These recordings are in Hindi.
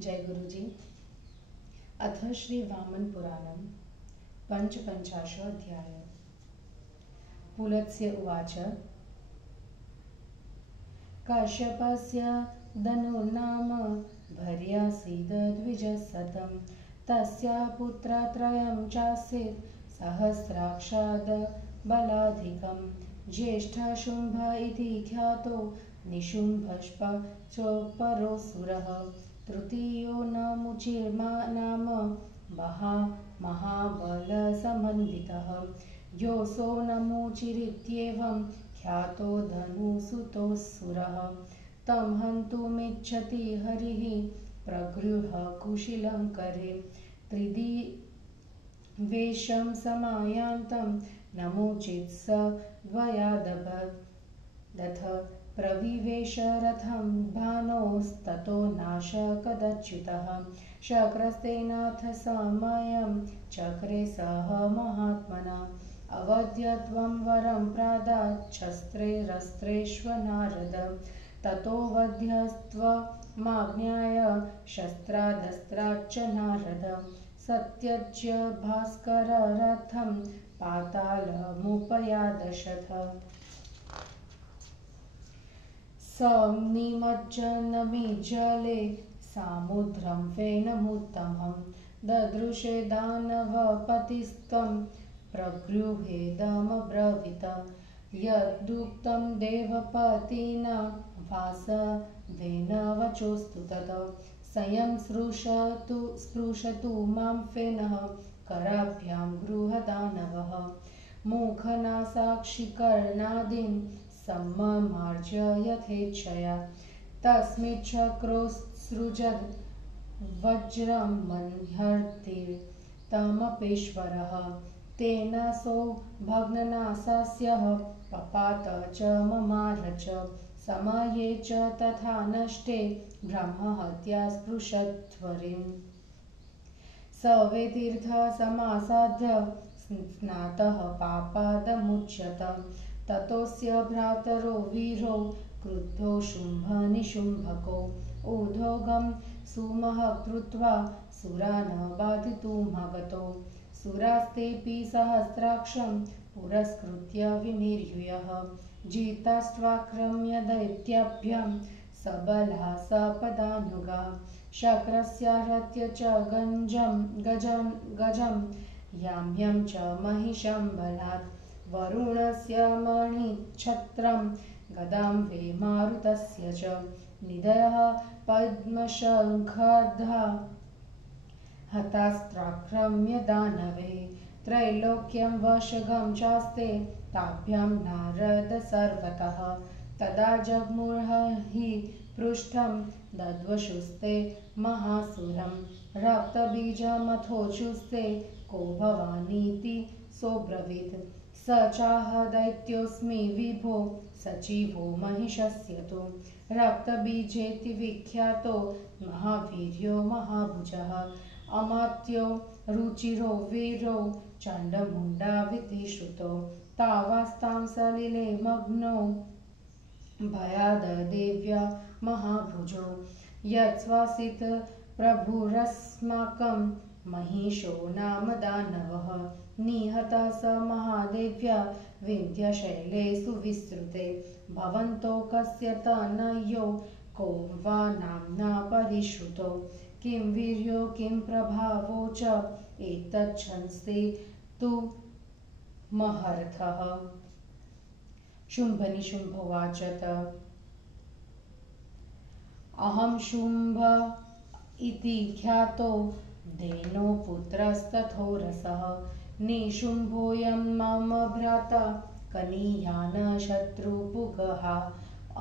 जय गुरुजी। अथ श्री वामन पुराणं पंचपञ्चाशोऽध्याय। पुलत्स्य उवाच। कश्यपस्य धनुर्नाम भर्यासीद द्विजशतं। तस्य पुत्रत्रयं चासीत् सहस्राक्षाद बलाधिकं। ज्येष्ठः शुम्भ इति ख्यातो निशुम्भश्च चोपरोऽसुरः। तृतीयो नमुचिर्मा नाम महाबलसमन्वितः। योऽसो नमुचिरित्येवं ख्यातो धनुसुतोऽसुरः। तं हन्तुमिच्छति हरिः प्रगृह्य कुशीलङ्करे। त्रिदिवेशं समायान्तं नमुचित् स द्वयादथ। प्रविवेश रथं भानोस्ततो नाशकदच्युतः। शक्रस्तेनाथ समयं चक्रे सह महात्मना। अवध्यत्वं वरं प्रादाच्छस्त्रैरस्त्रेष्वनारद। ततो वध्यस्त्वमाज्ञाय शस्त्रादस्त्राच्च नारद। सत्यज्य भास्कर रथं पातालमुपयादशथ। निमज्जनमिज्जले सामुद्रं फेनमुत्तमं। ददृशे दानवपतिस्त्वं प्रगृहेदमब्रवीत। यदुक्तं देवपतिना वासवेन वचोस्तु तत्। स्वयं स्पृशतु मां फेनः कराभ्यां गृहदानवः। मुखनासाक्षिकर्णादीन् सम्मार्ज्य यथेच्छया। तस्मिच्छक्रोत्सृजद् वज्रं मन्यर्तितमपेश्वरः। तेनासौ भग्ननासास्यः पपात च ममार च। समये च तथा नष्टे ब्रह्महत्या स्पृशध्वरिम्। सवेतीर्थसमासाद्य स्नातः पापादमुच्यत। ततोऽस्य भ्रातरो वीरो क्रुद्धो शुम्भनिशुम्भको। ऊर्ध्वगं सुमहः कृत्वा सुरान् बाधितुमागतो। सुरास्तेऽपि सहस्राक्षं पुरस्कृत्य विनिर्यूयः। जितास्त्वाक्रम्य दैत्याभ्यां सबला सपदानुगा। शक्रस्याहृत्य च गजं याम्यं च महिषं बलात्। वरुणस्य मणिच्छत्रं गदां वै मारुतस्य च। निदयः पद्मशङ्खधा हतास्त्राक्रम्य दानवे। त्रैलोक्यं वशगं चास्ते ताभ्यां नारद सर्वतः। तदा जग्मुर्हि पृष्ठं दद्वशुस्ते महासुरं। रक्तबीजमथोचुस्ते को भवानीति सोऽब्रवीत्। स चाह दैत्योऽस्मि विभो सचिवो महिषस्य तु। रक्तबीजेति विख्यातो महावीर्यो महाभुजः। अमात्यो रुचिरो वीरो चण्डमुण्डाविति श्रुतो। तावास्तां सलिले मग्नो भयाददेव्या महाभुजो। यत्स्वासित प्रभुरस्माकं महिषो नाम दानवः। निहतः स महादेव्या विन्ध्यशैले सुविस्तृते। भवन्तो कस्य तनयो को वा नाम्ना परिश्रुतो। किं वीर्यो किं प्रभावो च एतच्छंसे तु महर्थः। शुम्भनिशुम्भोवाच। अहं शुम्भ इति ख्यातो धेनो पुत्रस्तथोरसः। निशुम्भोऽयं मम भ्राता कनीयान् शत्रुपुगः।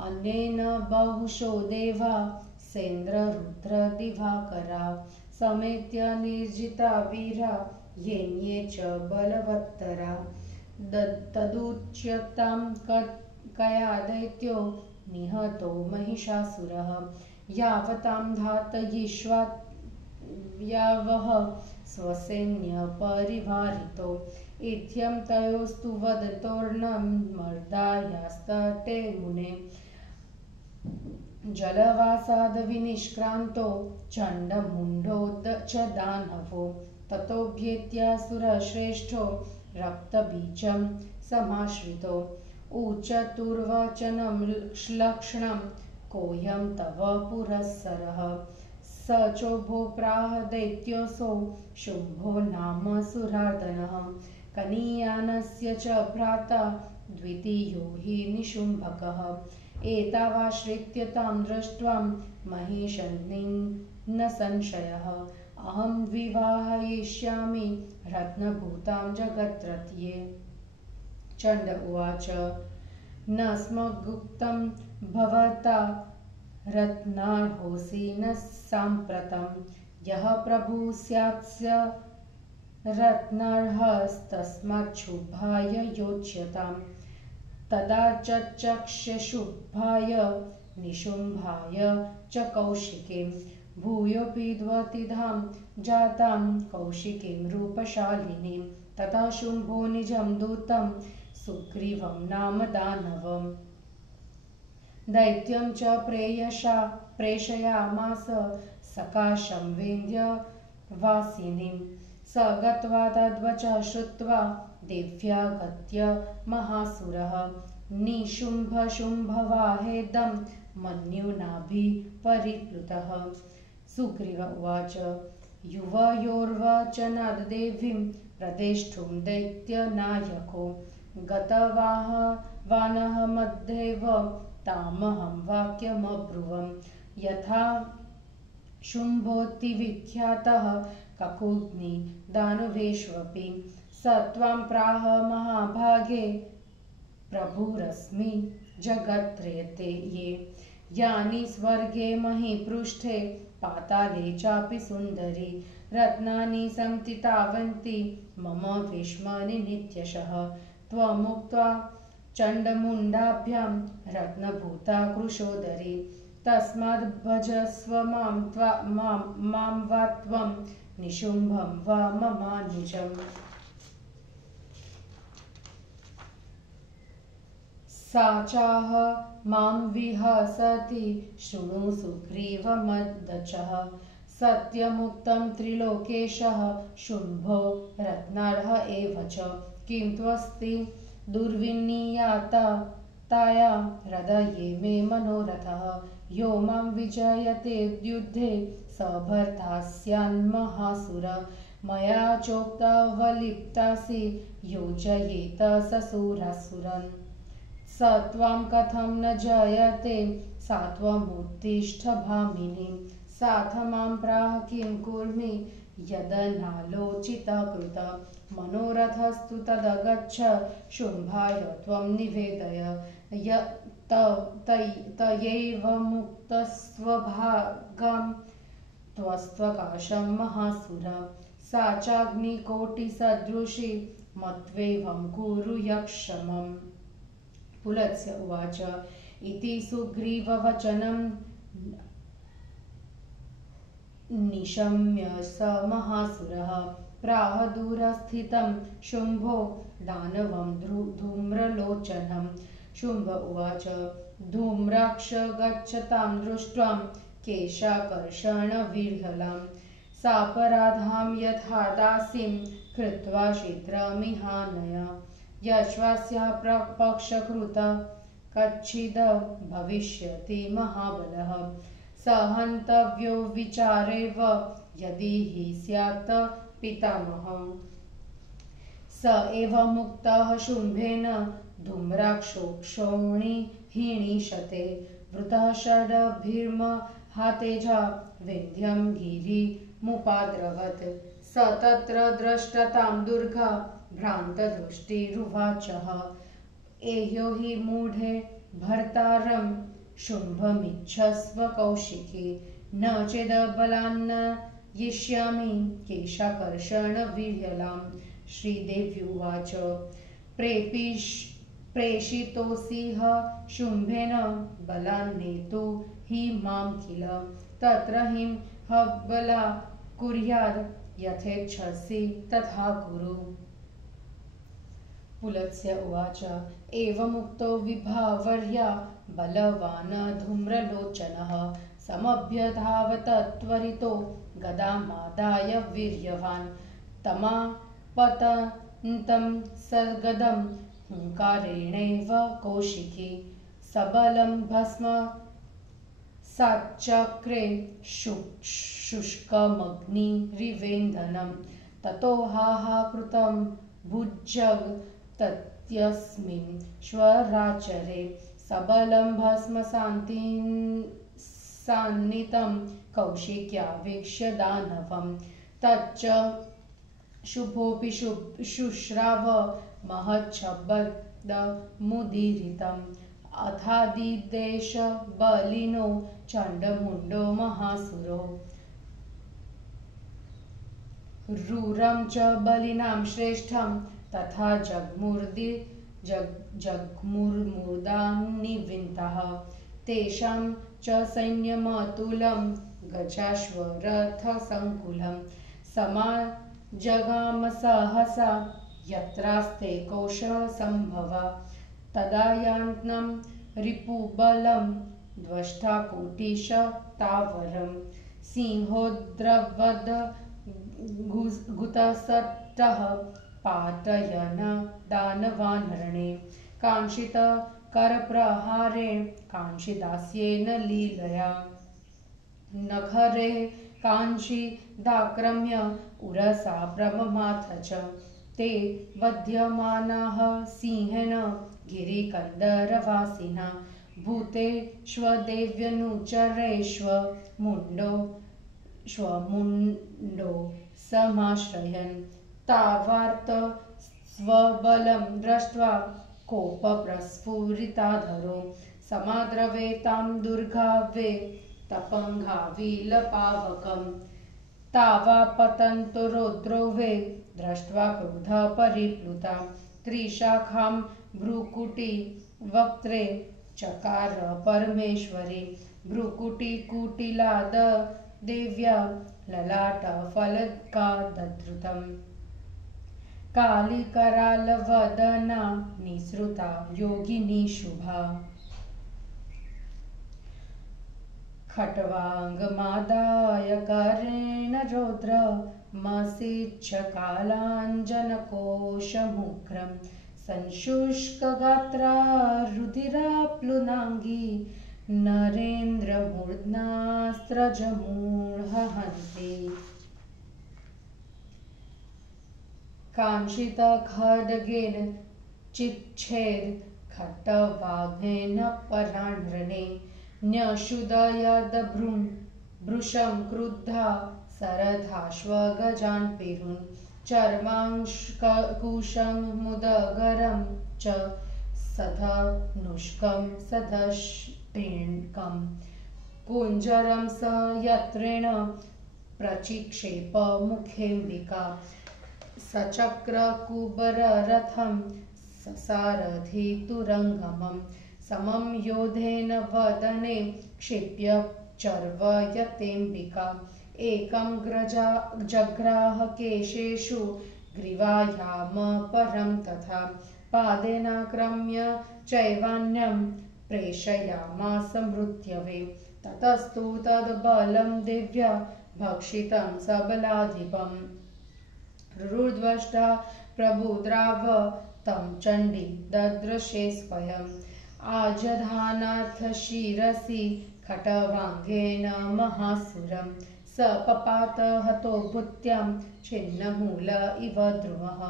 अनेन बहुशो देवा सेन्द्ररुद्रदिवाकरा। समेत्य निर्जिता वीरा येन्ये च बलवत्तरा। तदुच्यतां कया दैत्यो निहतो महिषासुरः। यावतां धातयिष्यावः स्वसैन्यपरिवारितो। इत्थं तयोस्तु वदतोर्णं मर्दायास्तटे मुने। जलवासादविनिष्क्रान्तो चण्डमुण्डो च दानवो ततोऽभ्येत्यासुरश्रेष्ठो रक्तबीजं समाश्रितो ऊचतुर्वचनं लक्ष्मणं कोऽयं तव पुरःसरः स चोभो प्राह दैत्योऽसौ शुम्भो नाम सुरार्दनः कनीयानस्य च भ्राता द्वितीयो हि निशुम्भकः एतावाश्रित्य तां दृष्ट्वा महेशन्निं न संशयः अहं विवाहयिष्यामि रत्नभूतां जगत्रत्ये। चण्ड उवाच न स्म गुप्तं भवता रत्नार्होऽसि न साम्प्रतं यः प्रभुः स्यात् स रत्नार्हस्तस्माच्छुभाय योच्यताम् तदा चक्षुभाय निशुम्भाय च कौशिकीं भूयोऽपि द्वतिधां जातां कौशिकीं रूपशालिनीं तथा शुम्भो निजं दूतं सुग्रीवं नाम दानवम् दैत्यं च प्रेषयामास सकाशं विन्ध्यवासिनीं स गत्वा तद्वचः श्रुत्वा दिव्या गत्य महासुरः निशुम्भशुम्भवाहेदं मन्युनाभिपरिप्लुतः। सुग्रीव उवाच युवयोर्वचनाद् देवीं प्रदेष्टुं दैत्यनायको गतवानः मध्येव तामहं वाक्यमब्रुवम् यथा शुम्भोऽतिविख्यातः ककुग्नि दानवेष्वपि स त्वां प्राह महाभागे प्रभुरस्मि जगत्त्रयते ये यानि स्वर्गे महीपृष्ठे पाताले चापि सुन्दरी रत्नानि सन्ति तावन्ति मम विस्मनि नित्यशः त्वमुक्त्वा चण्डमुण्डाभ्यां रत्नभूता कृशोदरी तस्माद् भजस्व मां वा त्वं निशुम्भं वा ममानुजम् सा चाह मां विहसति शृणु सुग्रीवमद्दचः सत्यमुक्तं त्रिलोकेशः शुम्भो रत्नार्ह एव च किं त्वस्ति दुर्विनीयाताया हृदये मे मनोरथः यो मां विजयते युद्धे स भर्ता स्यान्महासुर मया चोक्तावलिप्तासि योजयेत ससुरासुरन् स त्वां कथं न जयते सा त्वमुत्तिष्ठ भामिनी साथ मां प्राह किं कुर्मि यदनालोचितकृत मनोरथस्तु तदगच्छ शुम्भाय त्वं निवेदय तयैव मुक्तस्वभागं त्वस्त्वकाशं महासुर सा चाग्निकोटिसदृशी मत्वेवं कुरु यक्षमम्। पुलत्स्य उवाच इति सुग्रीववचनं निशम्य स महासुरः प्राह दूरस्थितं शुम्भो दानवं धूम्रलोचनं शुम्भ उवाच धूम्राक्ष गच्छतां दृष्ट्वा केशाकर्षणविह्वलां सापराधां यथा दासीं कृत्वा शीघ्रमिहानय यश्वास्याः पक्षकृत कच्चिद् भविष्यति महाबलः स हन्तव्यो विचारेव यदि हि स्यात् पितामहः स एव मुक्तः शुम्भेन धूम्राक्षोक्षोणिहीणीशते वृतः षड्भिर्महातेजा विन्ध्यं गिरिमुपाद्रवत् स तत्र द्रष्टतां दुर्गा भ्रान्तदृष्टिरुवाचः एह्यो हि मूढे भर्तारं शुम्भमिच्छस्व कौशिकी न चेदबलान्न यिष्यामि केशाकर्षणविह्वलां। श्रीदेव्युवाच प्रेषितोऽसि ह शुम्भेन बलान्नेतु हि मां किल तत्र हिं हबला कुर्याद् यथेच्छसि तथा कुरु। पुलत्स्य उवाच एवमुक्तो विभावर्या बलवान् धूम्रलोचनः समभ्यधावत त्वरितो गदामादाय वीर्यवान् तमापतन्तं सगदं हुङ्कारेणैव कौशिकी सबलं भस्म साचक्रे शुष्कमग्निरिवेन्दनं ततो हाहाकृतं भुजग तत्यस्मिन् श्वराचरे सबलं भस्म सान्नितं कौशिक्या वीक्ष्य दानवं तच्च शुभोऽपि शुश्राव महच्छब्दमुदीरितम् अथादिदेश बलिनो चण्डमुण्डो महासुरो रूरं च बलिनां श्रेष्ठं तथा जग्मुर्मुदान्निविन्तः तेषां च सैन्यमतुलं गजाश्वरथसङ्कुलं समाजगाम सहसा यत्रास्ते कौशसम्भवा तदा यान्तं रिपुबलं द्वष्टाकोटिशतावरं सिंहोद्रवद गुतसट्टः पातयन दानवान् रणे कांक्षितकरप्रहारेण कांक्षिदास्येन लीलया नखरे कांक्षिदाक्रम्य उरसा प्रममाथ च ते वध्यमानाः सिंहेन गिरिकन्दरवासिना भूतेष्वदेव्यनुचरेष्वमुण्डो समाश्रयन् तावार्त स्वबलं दृष्ट्वा कोपप्रस्फुरिताधरो समाद्रवेतां दुर्गावे तपङ्गाविलपावकम् तावापतन्तु रौद्रो वे दृष्ट्वा क्रुधा परिप्लुता त्रिशाखां भ्रुकुटी वक्त्रे चकार परमेश्वरी भ्रुकुटीकुटिलाद देव्या ललाटफलकादधृतम् कालिकरालवदना निसृता योगिनी शुभा खट्वाङ्गमादाय करेण रौद्रमसिच्छकालाञ्जनकोशमुग्रं संशुष्कगात्रा रुधिराप्लुनाङ्गी नरेन्द्रमूर्ध्नास्त्रजमूर्हन्ति कांक्षितखड्गेन चिच्छेद खट्टवाघ्नेन पराण्रणे न्यषुदयदभृशं क्रुद्धा सरधाश्वगजान् पिरुन् चर्मांकुशं मुदगरं च सधनुष्कं सदष्टिण्कं कुञ्जरं स यत्रेण प्रचिक्षेप मुखेऽम्बिका सचक्रकुबररथं ससारथि तुरङ्गमं समं योधेन वदने क्षिप्य चर्वयतेऽम्बिका एकं जग्राह केशेषु ग्रीवायामपरं तथा पादेनाक्रम्य चैवान्यं प्रेषयामास मृत्यवे ततस्तु तद्बलं दिव्या भक्षितं सबलाधिपम् रुर्द्वष्टा प्रबुद्राव तं चण्डी ददृशे स्वयम् आजधानाथ शिरसि खटवाङ्गेन महासुरं स पपात हतो भूत्यां छिन्नमूल इव ध्रुवः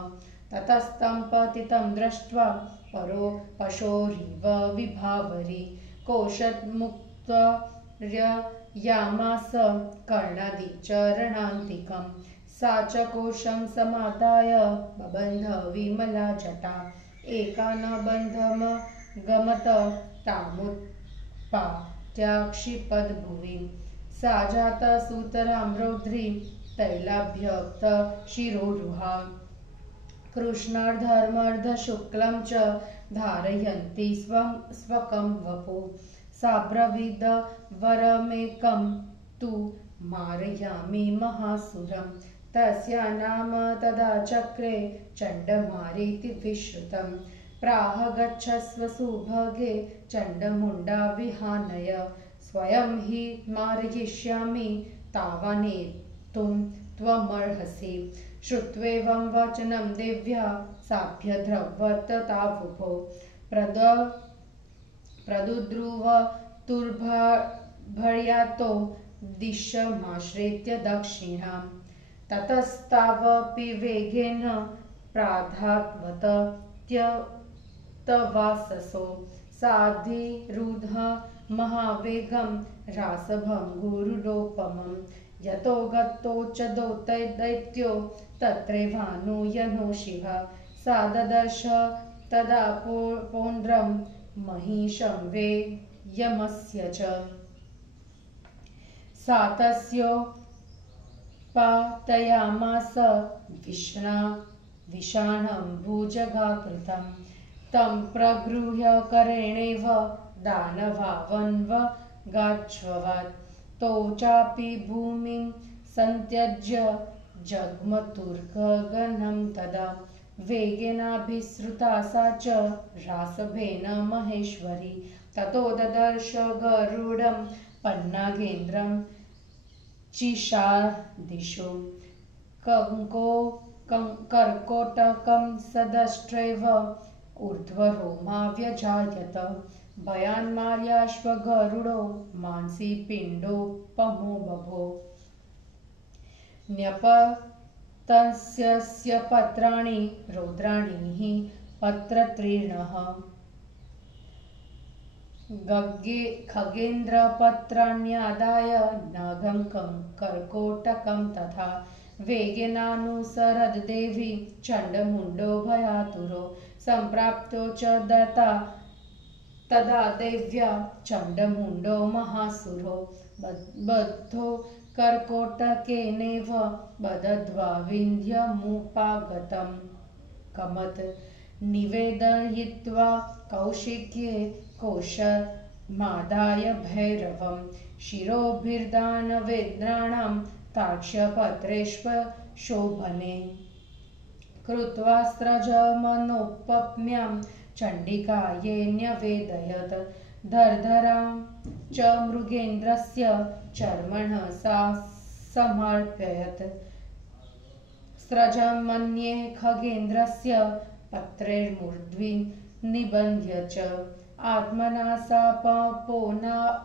ततस्तं पतितं दृष्ट्वा परो पशोरिव विभावरी कोशमुक्तर्ययामास कर्णादिचरणान्तिकं सा च कोशं समादाय बबन्ध विमला जटा एका न बन्धमगमत तामुत्पाट्याक्षिपद्भुवि सा जाता सुतरां रौद्री तैलाभ्यक्त शिरोरुहा कृष्णार्धर्मर्धशुक्लं च धारयन्ती स्वकं वपु साब्रवीद वरमेकं तु मारयामि महासुरं तस्या नाम तदा चक्रे चण्डमारीति विश्रुतं प्राह गच्छस्व सुभगे चण्डमुण्डा विहानय स्वयं हि मारयिष्यामि तावनेतुं त्वमर्हसि। श्रुत्वेवं वचनं देव्या साभ्यद्रवत तावुभो प्रदुद्रुवतुर्भर्यातो दिशमाश्रित्य दक्षिणां। ततस्तावपि वेगेन प्राधावत्यवाससो साधिरुध महावेगं रासभङ्गुरुरोपमं। यतो गतो च दैत्यो तत्रैवानुयनो शिवः सा ददर्श तदा पौण्ड्रं महिषं वे यमस्य च। सा तस्योपातयामास विषाणं भुजगाकृतं तं प्रगृह्य करेणेव दानवावन्वगाच्छ्ववात्। तौ चापि भूमिं सन्त्यज्य जग्मतुर्गगनं तदा वेगेनाभिसृता सा च रासभेन महेश्वरी। ततो ददर्श गरुडं पन्नागेन्द्रं चिशादिशो कर्कोटकं सदष्ट्रैव ऊर्ध्वरोमा व्यजायत। भयान्मार्याश्वगरुडो मांसी पिण्डोपमो बभो। न्यपतस्य पत्राणि रौद्राणि हि पत्रतीर्णः खगेन्द्रपत्राण्यादाय नागं कर्कोटकं तथा वेगेनानुसरद देवी चण्डमुण्डो भयातुरो। सम्प्राप्तो च दत्ता तदा देव्या चण्डमुण्डो महासुरो बद्धो कर्कोटकेनैव बदध्वा विन्ध्यमुपागतं कमत्। निवेदयित्वा कौशिक्ये कोशमादाय भैरवं शिरोभिर्दानवेन्द्राणां ताक्ष्यपत्रेष्वशोभने कृत्वा स्रजमनोपम्यां चण्डिकायै न्यवेदयत्। धर्धरां च मृगेन्द्रस्य चर्मणः सा समर्पयत्। स्रजं मन्ये खगेन्द्रस्य पत्रैर्मूर्ध्नि निबध्य च आत्मना सा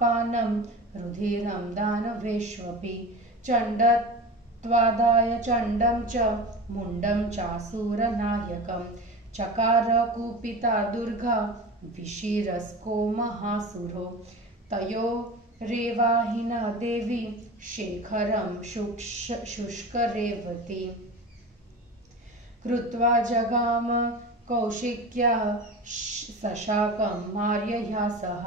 पानं रुधिरं दानवेष्वपि। चण्डत्वादाय चण्डं च मुण्डं चासुरनायकं चकार कुपिता दुर्गा विशिरस्को महासुरो। तयोरेवाहिना देवी शेखरं शुष्करेवती कृत्वा जगाम कौशिक्या सशाकं मार्यया सह।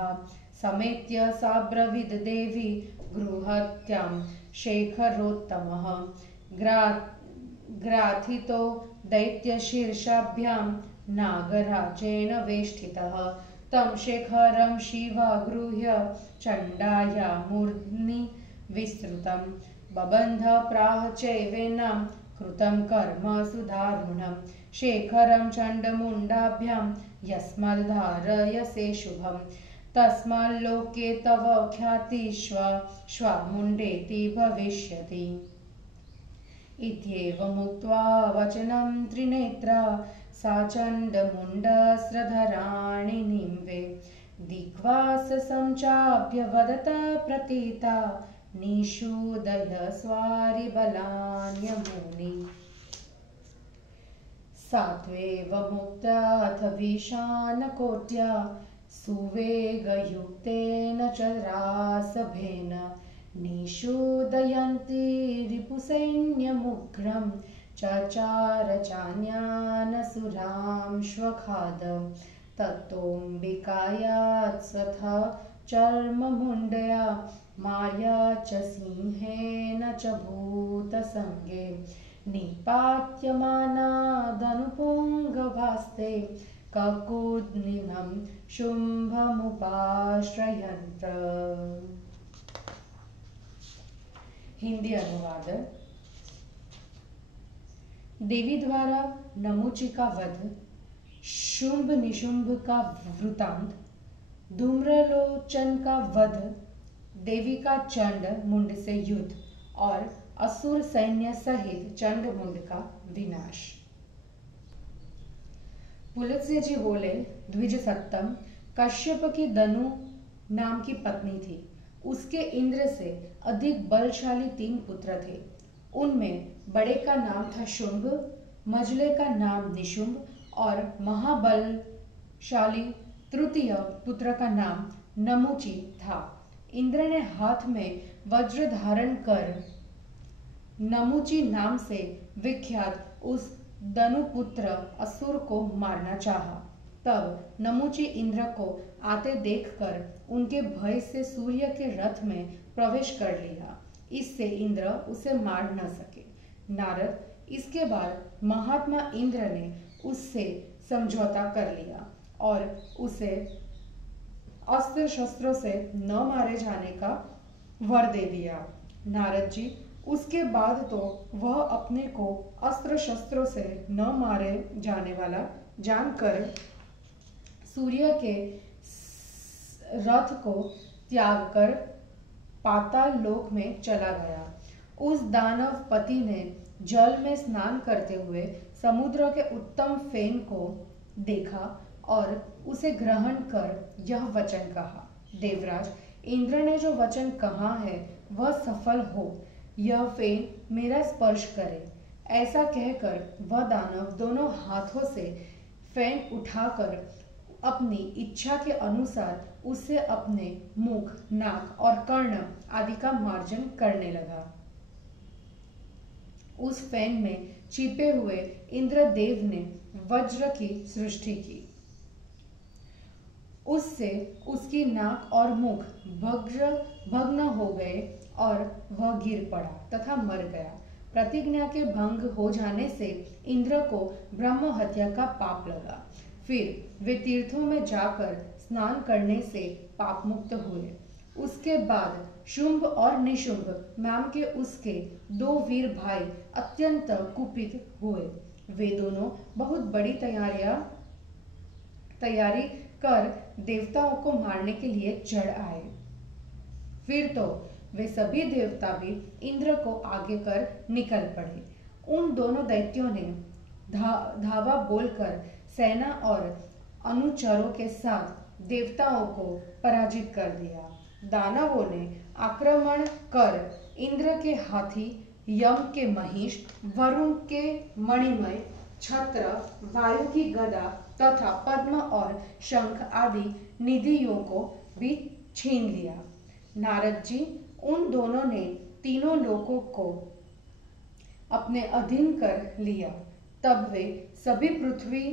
समेत्य साब्रवीद् देवी गृहत्यां शेखरोत्तमः ग्राथितो दैत्यशीर्षाभ्यां नागराजेन वेष्टितः। तं शेखरं शिवा गृह्य चण्डाया मूर्ध्नि विस्तृतं बबन्ध प्राह चैवेनां कृतं कर्म सुदारुणं। शेखरं चण्डमुण्डाभ्यां यस्माल्धारयसे शुभं तस्माल्लोके तव ख्याति श्वामुण्डेति भविष्यति। इत्येवमुक्त्वा वचनं त्रिनेत्रा सा चण्डमुण्डस्रधराणि निम्बे दिग्वाससं चाभ्यवदत प्रतीता निषूदय स्वारिबलान्यमुनि। सा त्वेवमुक्ताथ विशानकोट्या सुवेगयुक्तेन च रासभेन निषूदयन्ती रिपुसैन्यमुग्रं चचार चान्यानसुरां श्वखाद। ततोऽम्बिकायात्स्वथ चर्ममुण्डया मार्या च सिंहेन च भूतसङ्गे निपात्यमानादनुपुङ्गभास्ते ककुद्निनं शुम्भमुपाश्रयन्त। हिंदी अनुवाद। देवी द्वारा नमुची का वध शुंभ निशुंभ का वृतांत, धूम्रलोचन का वध, देवी का चंड मुंड से युद्ध और असुर सैन्य सहित चंड मुंड का विनाश। पुलत्स्य जी बोले, द्विज सत्तम, कश्यप की दनु नाम की पत्नी थी। उसके इंद्र से अधिक बलशाली 3 पुत्र थे। उनमें बड़े का नाम था शुंभ, मझले का नाम निशुंभ और महाबलशाली तृतीय पुत्र का नाम नमुची था। इंद्र ने हाथ में वज्र धारण कर नमुची नाम से विख्यात उस दनुपुत्र असुर को मारना चाहा। तब नमुची इंद्र को आते देखकर उनके भय से सूर्य के रथ में प्रवेश कर लिया। इससे इंद्र उसे मार न सके। नारद इसके बाद महात्मा इंद्र ने उससे समझौता कर लिया और उसे अस्त्र शस्त्रों से न मारे जाने का वर दे दिया। नारद जी उसके बाद तो वह अपने को अस्त्र शस्त्रों से न मारे जाने वाला जानकर सूर्य के रथ को त्याग कर पाताल लोक में चला गया। उस दानव पति ने जल में स्नान करते हुए समुद्र के उत्तम फेन को देखा और उसे ग्रहण कर यह वचन कहा, देवराज, इंद्र ने जो वचन कहा है वह सफल हो, यह फेन मेरा स्पर्श करे। ऐसा कहकर वह दानव दोनों हाथों से फेन उठाकर अपनी इच्छा के अनुसार उससे अपने मुख, नाक और कर्ण आदि का मार्जन करने लगा। उस फेन में छिपे हुए इंद्रदेव ने वज्र की सृष्टि की। उससे उसकी नाक और मुख भग्न हो गए और वह गिर पड़ा तथा मर गया। प्रतिज्ञा के भंग हो जाने से इंद्र को ब्रह्म हत्या का पाप लगा। फिर वे तीर्थों में जाकर स्नान करने से पाप मुक्त हुए। उसके बाद शुंभ और निशुंभ नाम के उसके 2 वीर भाई अत्यंत कुपित हुए। वे दोनों बहुत बड़ी तैयारी कर देवताओं को मारने के लिए चढ़ आए। फिर तो वे सभी देवता भी इंद्र को आगे कर निकल पड़े। उन दोनों दैत्यों ने धावा बोलकर सेना और अनुचरों के साथ देवताओं को पराजित कर दिया। दानवों ने आक्रमण कर इंद्र के हाथी, यम के महिष, वरुण के मणिमय छत्र, वायु की गदा तथा पद्म और शंख आदि निधियों को भी छीन लिया। नारद जी उन दोनों ने तीनों लोकों को अपने अधीन कर लिया। तब वे सभी पृथ्वी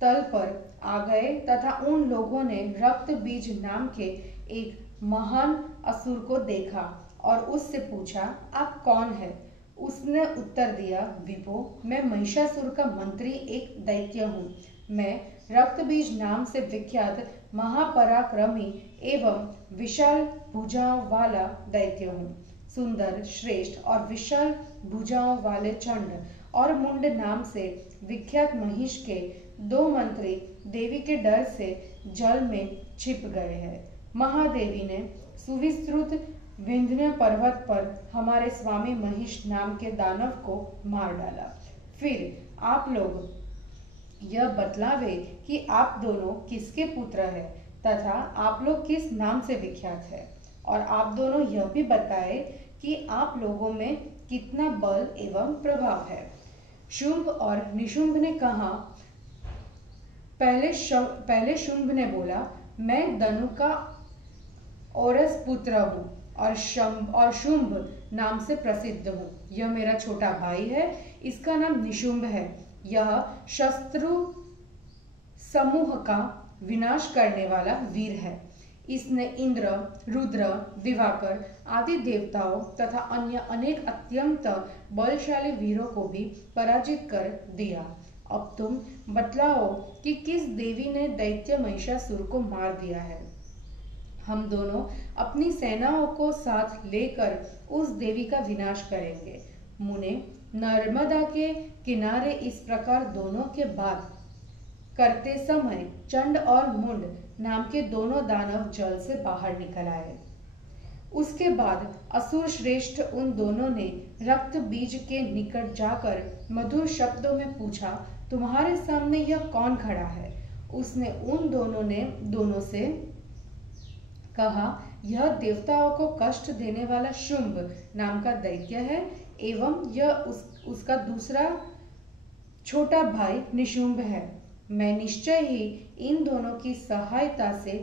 तल पर आ गए तथा उन लोगों ने रक्त बीज नाम के एक महान असुर को देखा और उससे पूछा, आप कौन है? उसने उत्तर दिया, विभो, मैं महिषासुर का मंत्री एक दैत्य हूँ। मैं रक्त बीज नाम से विख्यात महापराक्रमी एवं विशाल भुजाओं वाला दैत्य हूँ। सुंदर, श्रेष्ठ और विशाल भुजाओं वाले चंड और मुंड नाम से विख्यात महिष के 2 मंत्री देवी के डर से जल में छिप गए हैं। महादेवी ने सुविस्तृत विंध्य पर्वत पर हमारे स्वामी महिष नाम के दानव को मार डाला। फिर आप लोग यह बतलावे कि आप दोनों किसके पुत्र हैं तथा आप लोग किस नाम से विख्यात है, और आप दोनों यह भी बताए कि आप लोगों में कितना बल एवं प्रभाव है। शुंभ और निशुंभ ने कहा, पहले शुंभ ने बोला, मैं दनु का औरस पुत्र हूँ और शुंभ नाम से प्रसिद्ध हूँ। यह मेरा छोटा भाई है, इसका नाम निशुंभ है। यह शत्रु समूह का विनाश करने वाला वीर है। इसने इंद्र, रुद्र, दिवाकर आदि देवताओं तथा अन्य अनेक अत्यंत बलशाली वीरों को भी पराजित कर दिया। अब तुम बतलाओ कि किस देवी ने दैत्य महिषासुर को मार दिया है। हम दोनों अपनी सेनाओं को साथ लेकर उस देवी का विनाश करेंगे। मुने, नर्मदा के किनारे इस प्रकार दोनों के बाद करते समय चंड और मुंड नाम के दोनों दानव जल से बाहर निकल आए। उसके बाद असुर श्रेष्ठ उन दोनों ने रक्त बीज के निकट जाकर मधुर शब्दों में पूछा, तुम्हारे सामने यह कौन खड़ा है? उसने उन दोनों से कहा, यह देवताओं को कष्ट देने वाला शुंभ नाम का दैत्य है एवं यह उसका दूसरा छोटा भाई निशुंभ है। मैं निश्चय ही इन दोनों की सहायता से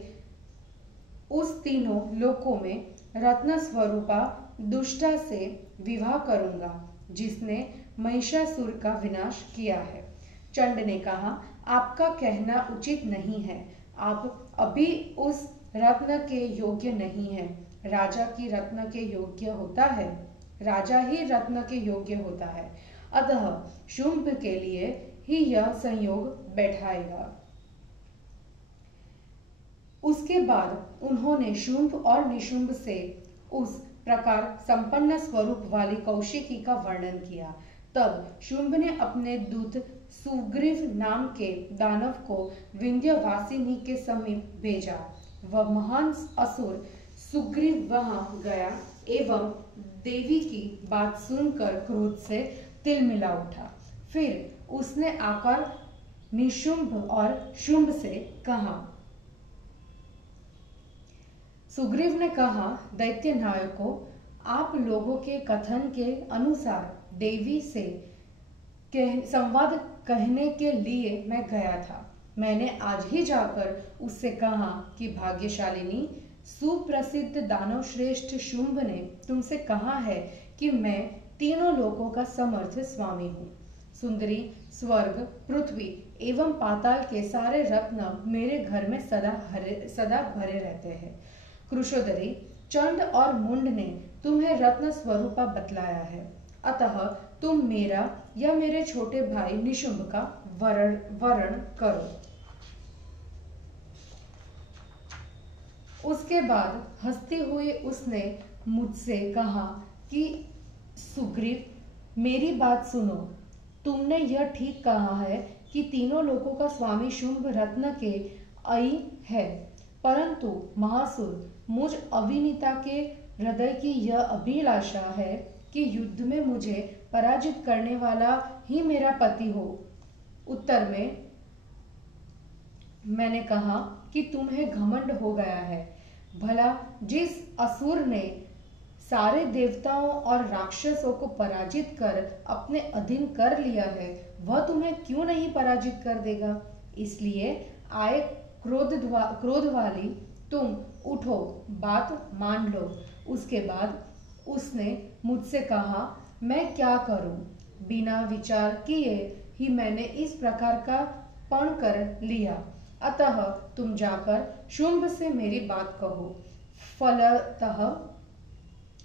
उस तीनों लोकों में रत्न स्वरूपा दुष्टा से विवाह करूंगा जिसने महिषासुर का विनाश किया है। चंड ने कहा, आपका कहना उचित नहीं है। आप अभी उस रत्न के योग्य नहीं है। राजा ही रत्न के योग्य होता है। अतः शुंभ के लिए ही यह संयोग बैठाएगा। उसके बाद उन्होंने शुंभ और निशुंभ से उस प्रकार संपन्न स्वरूप वाली कौशिकी का वर्णन किया। तब शुंभ ने अपने दूत सुग्रीव नाम के दानव को विंध्यवासिनी के समीप भेजा। वह महान असुर सुग्रीव वहां गया एवं देवी की बात सुनकर क्रोध से तिलमिला उठा। फिर उसने आकर निशुंभ और शुंभ से कहा, सुग्रीव ने कहा, दैत्य नायकों, आप लोगों के कथन के अनुसार देवी से संवाद कहने के लिए मैं गया था। मैंने आज ही जाकर उससे कहा कि भाग्यशालिनी, सुप्रसिद्ध दानव श्रेष्ठ शुंभ ने तुमसे कहा है कि मैं तीनों लोकों का समर्थ स्वामी हूँ। सुंदरी, स्वर्ग, पृथ्वी एवं पाताल के सारे रत्न मेरे घर में सदा भरे रहते हैं। कृशोदरी, चंड और मुंड ने तुम्हें रत्न स्वरूपा बतलाया है। अतः तुम मेरा या मेरे छोटे भाई निशुंभ का वरण करो। उसके बाद हंसते हुए उसने मुझसे कहा कि सुग्रीव, मेरी बात सुनो। तुमने यह ठीक कहा है कि तीनों लोकों का स्वामी शुंभ रत्न के अई है, परंतु महासुर, मुझ अविनीता के हृदय की यह अभिलाषा है कि युद्ध में मुझे पराजित करने वाला ही मेरा पति हो। उत्तर में मैंने कहा कि तुम्हें घमंड हो गया है। भला जिस असुर ने सारे देवताओं और राक्षसों को पराजित कर अपने अधीन कर लिया है, वह तुम्हें क्यों नहीं पराजित कर देगा? इसलिए आए क्रोध वाली तुम उठो, बात मान लो। उसके बाद उसने मुझसे कहा, मैं क्या करूं? बिना विचार किए ही मैंने इस प्रकार का पण कर लिया। अतः तुम जाकर शुंभ से मेरी बात कहो। फलतः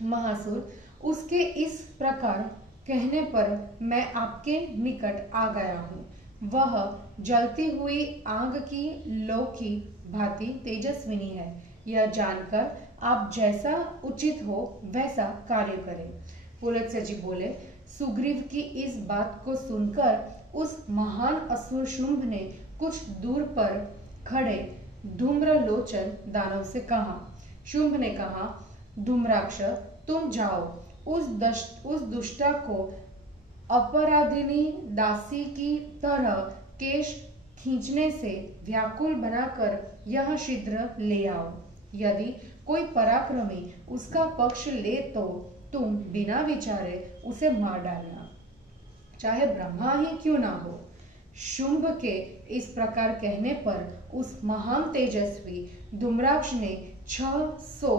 महासुर, उसके इस प्रकार कहने पर मैं आपके निकट आ गया हूँ। वह जलती हुई आग की लौ की भांति तेजस्विनी है। यह जानकर आप जैसा उचित हो वैसा कार्य करें। पुलत्स्य जी बोले, सुग्रीव की इस बात को सुनकर उस महान असुर शुंभ ने कुछ दूर पर खड़े धूम्रलोचन दानव से कहा। शुंभ ने कहा, धूम्राक्ष, तुम जाओ, उस दुष्टा को अपराधिनी दासी की तरह केश खींचने से व्याकुल बनाकर यह शीघ्र ले आओ। यदि कोई पराक्रमी उसका पक्ष ले तो तुम बिना विचारे उसे मार डालना, चाहे ब्रह्मा ही क्यों ना हो। शुंभ के इस प्रकार कहने पर उस महान तेजस्वी धूम्राक्ष ने 600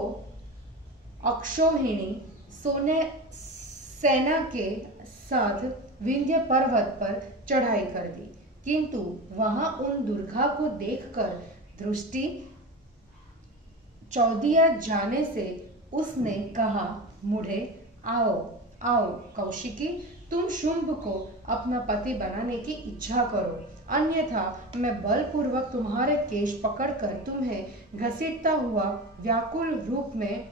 अक्षौहिणी सेना के साथ विंध्य पर्वत पर चढ़ाई कर दी, किंतु वहां उन दुर्गा को देखकर दृष्टि चौदिया जाने से उसने कहा, मुझे आओ आओ कौशिकी, तुम शुंभ को अपना पति बनाने की इच्छा करो, अन्यथा मैं बलपूर्वक तुम्हारे केश पकड़कर तुम्हें घसीटता हुआ व्याकुल रूप में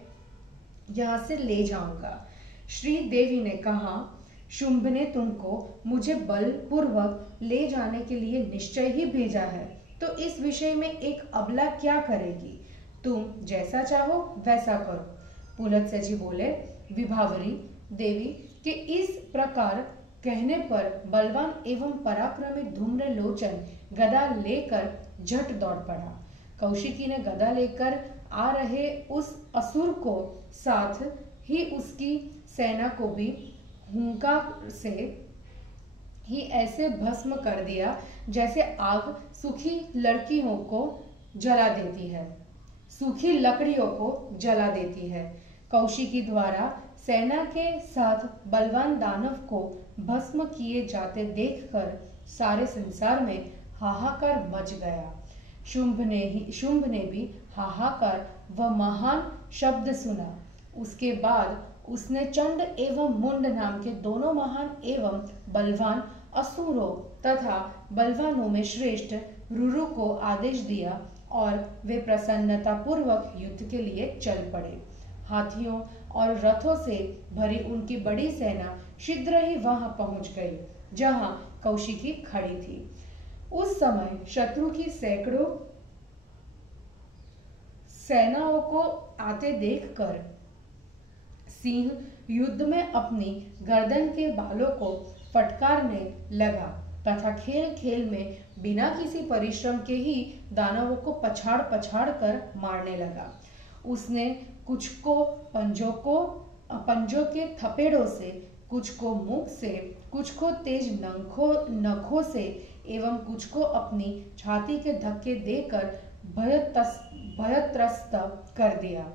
यहाँ से ले जाऊंगा। श्री देवी ने कहा, शुंभ ने तुमको मुझे बलपूर्वक ले जाने के लिए निश्चय ही भेजा है, तो इस विषय में एक अबला क्या करेगी? तुम जैसा चाहो वैसा करो। पुलत्स्य जी बोले, विभावरी देवी के इस प्रकार कहने पर बलवान एवं पराक्रमी धूम्रलोचन गदा लेकर झट दौड़ पड़ा। कौशिकी ने गदा लेकर आ रहे उस असुर को साथ ही उसकी सेना को भी हुंकार से ही ऐसे भस्म कर दिया जैसे आग सूखी लड़कियों को जला देती है, सूखी लकड़ियों को जला देती है। कौशिकी द्वारा सेना के साथ बलवान दानव को भस्म किए जाते देखकर सारे संसार में हाहाकार मच गया। शुंभ ने भी हाहाकार व महान शब्द सुना। उसके बाद उसने चंड एवं मुंड नाम के दोनों महान एवं बलवान असुरों तथा बलवानों में श्रेष्ठ रुरु को आदेश दिया और वे प्रसन्नता पूर्वक युद्ध के लिए चल पड़े। हाथियों और रथों से भरी उनकी बड़ी सेना शीघ्र ही वहां पहुंच गई जहां कौशिकी खड़ी थी। उस समय शत्रु की सैकड़ों सेनाओं को आते देखकर सिंह युद्ध में अपनी गर्दन के बालों को फटकारने लगा तथा खेल खेल में बिना किसी परिश्रम के ही दानवों को पछाड़ पछाड़ कर मारने लगा। उसने कुछ को पंजों के थपेड़ों से, कुछ को मुख से, कुछ को तेज नखों से एवं कुछ को अपनी छाती के धक्के देकर भयत्रस्त कर दिया।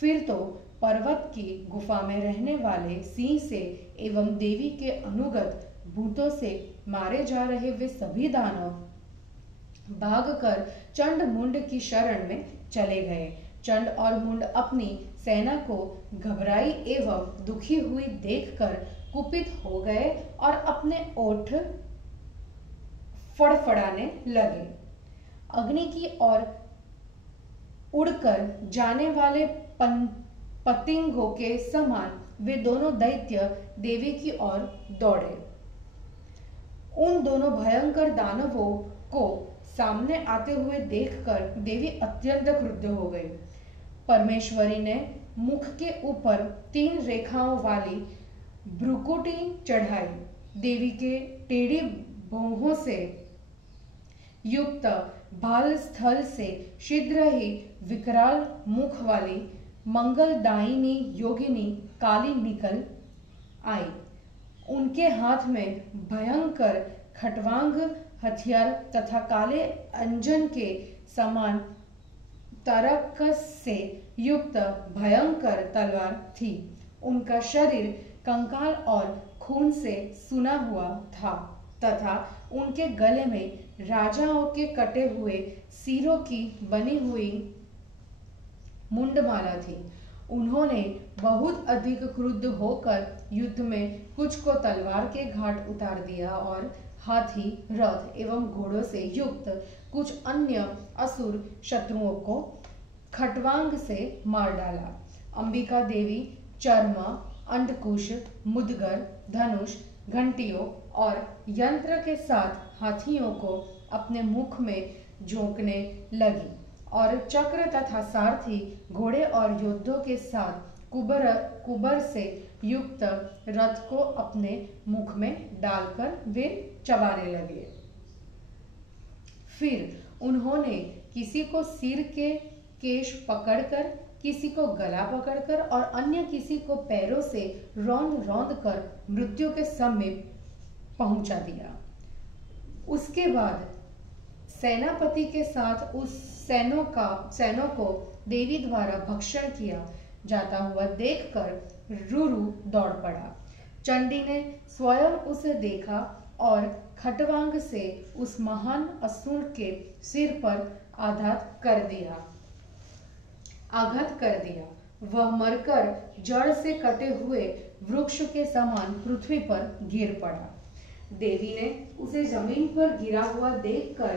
फिर तो पर्वत की गुफा में रहने वाले सिंह से एवं देवी के अनुगत भूतों से मारे जा रहे वे सभी दानव भागकर चंड मुंड की शरण में चले गए। चंड और मुंड अपनी सेना को घबराई एवं दुखी हुई देखकर कुपित हो गए और अपने ओठ फड़फड़ाने लगे। अग्नि की ओर उड़कर जाने वाले पतंगों के समान वे दोनों दैत्य देवी की ओर दौड़े। उन दोनों भयंकर दानवों को सामने आते हुए देखकर देवी अत्यंत क्रुद्ध हो गई। परमेश्वरी ने मुख के ऊपर 3 रेखाओं वाली भ्रुकुटी चढ़ाई। देवी के टेढ़ी भौहों से युक्त भाल स्थल से शीघ्र ही विकराल मुख वाली मंगलदायिनी योगिनी काली निकल आई। उनके हाथ में भयंकर खट्वांग हथियार तथा काले अंजन के समान तरकस से युक्त भयंकर तलवार थी। उनका शरीर कंकाल और खून से सुना हुआ था तथा उनके गले में राजाओं के कटे हुए सिरों की बनी हुई मुंडमाला थी। उन्होंने बहुत अधिक क्रुद्ध होकर युद्ध में कुछ को तलवार के घाट उतार दिया और हाथी, रथ एवं घोड़ों से युक्त कुछ अन्य असुर शत्रुओं को खट्वांग से मार डाला। अंबिका देवी चर्म, अंडकुश, मुदगर, धनुष, घंटियों और यंत्र के साथ हाथियों को अपने मुख में झोंकने लगी और चक्र तथा सारथी घोड़े और योद्धों के साथ कुबर से युक्त रथ को अपने मुख में डालकर वे चबाने लगे। फिर उन्होंने किसी को सिर के केश पकड़कर, किसी को गला पकड़कर और अन्य किसी को पैरों से रौंद कर मृत्यु के समीप पहुंचा दिया। उसके बाद सेनापति के साथ उस सैनों को देवी द्वारा भक्षण किया जाता हुआ देखकर रुरु दौड़ पड़ा। चंडी ने स्वयं उसे देखा और खट्वांग से उस महान असुर के सिर पर आघात कर दिया। वह मरकर जड़ से कटे हुए वृक्ष के समान पृथ्वी पर गिर पड़ा। देवी ने उसे जमीन पर गिरा हुआ देखकर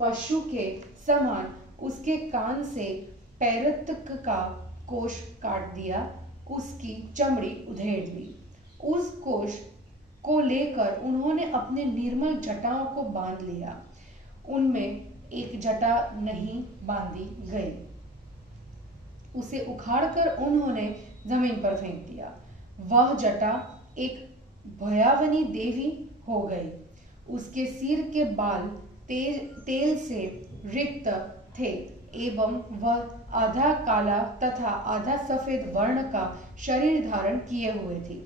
पशु के समान उसके कान से पैरतक का कोश काट दिया, उसकी चमड़ी उधेड़ ली। उस कोश को लेकर उन्होंने अपने निर्मल जटाओं को बांध लिया। उनमें एक जटा नहीं बांधी गई। उसे उखाड़कर उन्होंने जमीन पर फेंक दिया। वह जटा एक भयावनी देवी हो गई। उसके सिर के बाल तेल से रिक्त थे एवं वह आधा काला तथा आधा सफेद वर्ण का शरीर धारण किए हुए थी।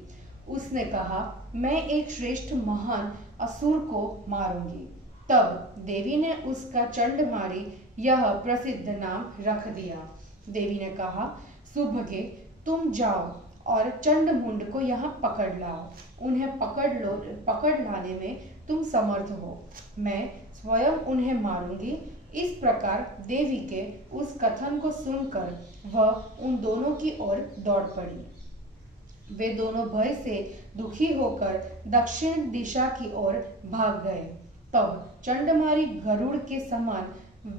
उसने कहा, मैं एक श्रेष्ठ महान असुर को मारूंगी। तब देवी ने उसका चंडमारी यह प्रसिद्ध नाम रख दिया। देवी ने कहा, सुभगे, तुम जाओ और चंडमुंड को यहाँ पकड़ लाओ। उन्हें पकड़ लाने में तुम समर्थ हो। मैं स्वयं उन्हें मारूंगी। इस प्रकार देवी के उस कथन को सुनकर वह उन दोनों की ओर दौड़ पड़ी। वे दोनों भय से दुखी होकर दक्षिण दिशा की ओर भाग गए। तब चंडमारी गरुड़ के समान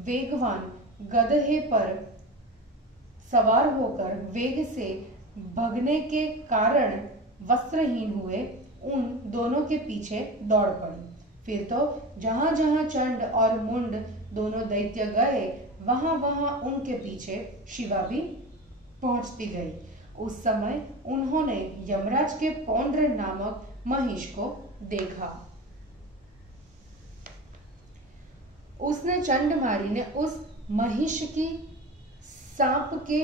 वेगवान गधे पर सवार होकर वेग से भगने के कारण वस्त्रहीन हुए उन दोनों के पीछे दौड़ पड़ी। फिर तो जहां जहां चंड और मुंड दोनों दैत्य गए, वहां वहां उनके पीछे शिवा भी पहुंचती गई। उस समय उन्होंने यमराज के पौंड्र नामक महिष को देखा। उसने चंडमारी ने उस महिष की सांप के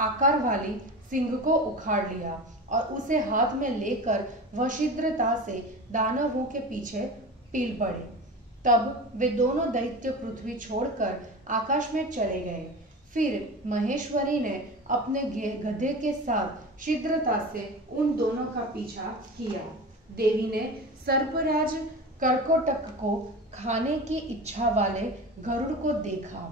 आकार वाली सिंह को उखाड़ लिया और उसे हाथ में लेकर वह शीघ्रता से दानवों के पीछे पील पड़े। तब वे दोनों दैत्य पृथ्वी छोड़कर आकाश में चले गए। फिर महेश्वरी ने अपने गधे के साथ शीघ्रता से उन दोनों का पीछा किया। देवी ने सर्पराज कर्कोटक को खाने की इच्छा वाले गरुड़ को देखा।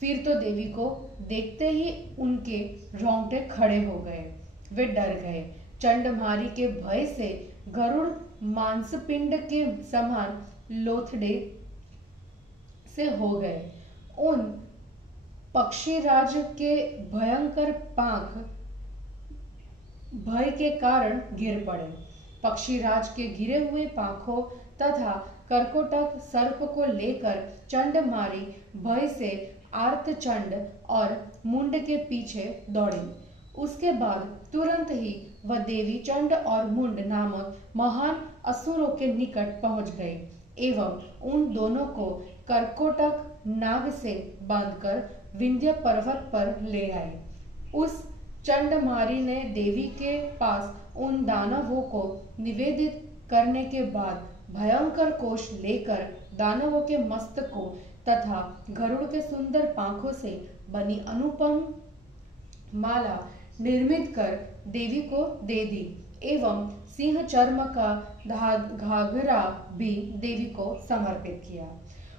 फिर तो देवी को देखते ही उनके रोंगटे खड़े हो गए। वे डर गए। चंडमारी के भय से गरुड़ मांसपिंड के समान लोथड़े से हो गए। उन पक्षीराज के भयंकर पांख भय के कारण गिर पड़े। पक्षीराज के गिरे हुए पांखों तथा कर्कोटक सर्प को लेकर चंडमारी भय से आर्तचंड और मुंड के पीछे दौड़ी। उसके बाद तुरंत ही वह देवी चंड और मुंड नामक महान असुरों के निकट पहुंच गई एवं उन दोनों को कर्कोटक नाग से बांधकर विंध्य पर्वत पर ले आई। उस चंडमारी ने देवी के पास उन दानवों को निवेदित करने के बाद भयंकर कोष लेकर दानवों के मस्तकों तथा गरुड़ के सुंदर पांखों से बनी अनुपम माला निर्मित कर देवी को दे दी एवं सिंह चर्म का घाघरा भी देवी को समर्पित किया।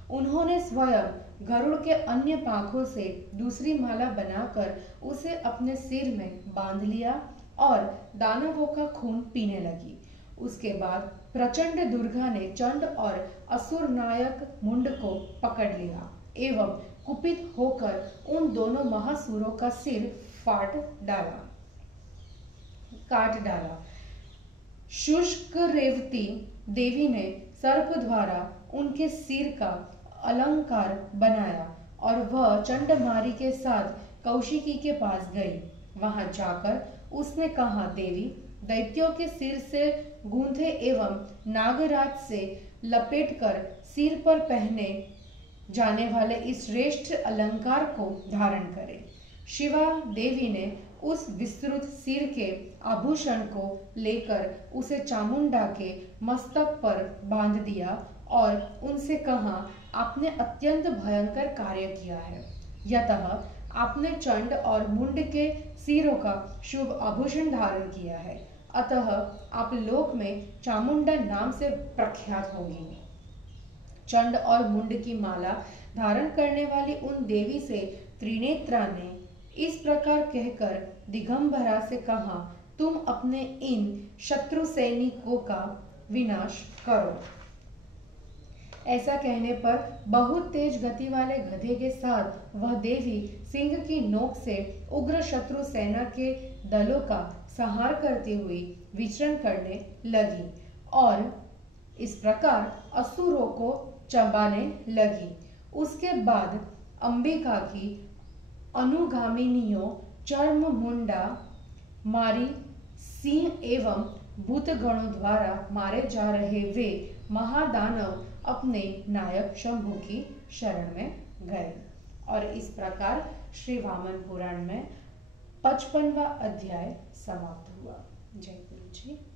उन्होंने स्वयं गरुड़ के अन्य पांखों से दूसरी माला बनाकर उसे अपने सिर में बांध लिया और दानवों का खून पीने लगी। उसके बाद प्रचंड दुर्गा ने चंड और असुर नायक मुंड को पकड़ लिया एवं कुपित होकर उन दोनों महासुरों का सिर काट डाला। शुष्क रेवती देवी ने सर्प द्वारा उनके सिर का अलंकार बनाया और वह चंडमारी के साथ कौशिकी के पास गई। वहां जाकर उसने कहा, देवी, दैत्यों के सिर से गूंथे एवं नागराज से लपेटकर सिर पर पहने जाने वाले इस श्रेष्ठ अलंकार को धारण करें। शिवा देवी ने उस विस्तृत सिर के आभूषण को लेकर उसे चामुंडा के मस्तक पर बांध दिया और उनसे कहा, आपने अत्यंत भयंकर कार्य किया है। यतः आपने चंड और मुंड के सिरों का शुभ आभूषण धारण किया है, अतः आप लोक में चामुंडा नाम से प्रख्यात होगी। चंड और मुंड की माला धारण करने वाली उन देवी से त्रिनेत्रा ने इस प्रकार कहकर दिगंबरा से कहा, तुम अपने इन शत्रु सैनिकों का विनाश करो। ऐसा कहने पर बहुत तेज गति वाले गधे के साथ वह देवी सिंह की नोक से उग्र शत्रु सेना के दलों का संहार करती हुई विचरण करने लगी और इस प्रकार असुरों को चबाने लगी। उसके बाद अंबिका की अनुगामिनियों चर्ममुंडा, मारी, सिंह एवं भूतगणों द्वारा मारे जा रहे वे महादानव अपने नायक शंभु की शरण में गए। और इस प्रकार श्री वामन पुराण में 55वां अध्याय समाप्त हुआ। जय गुरु जी।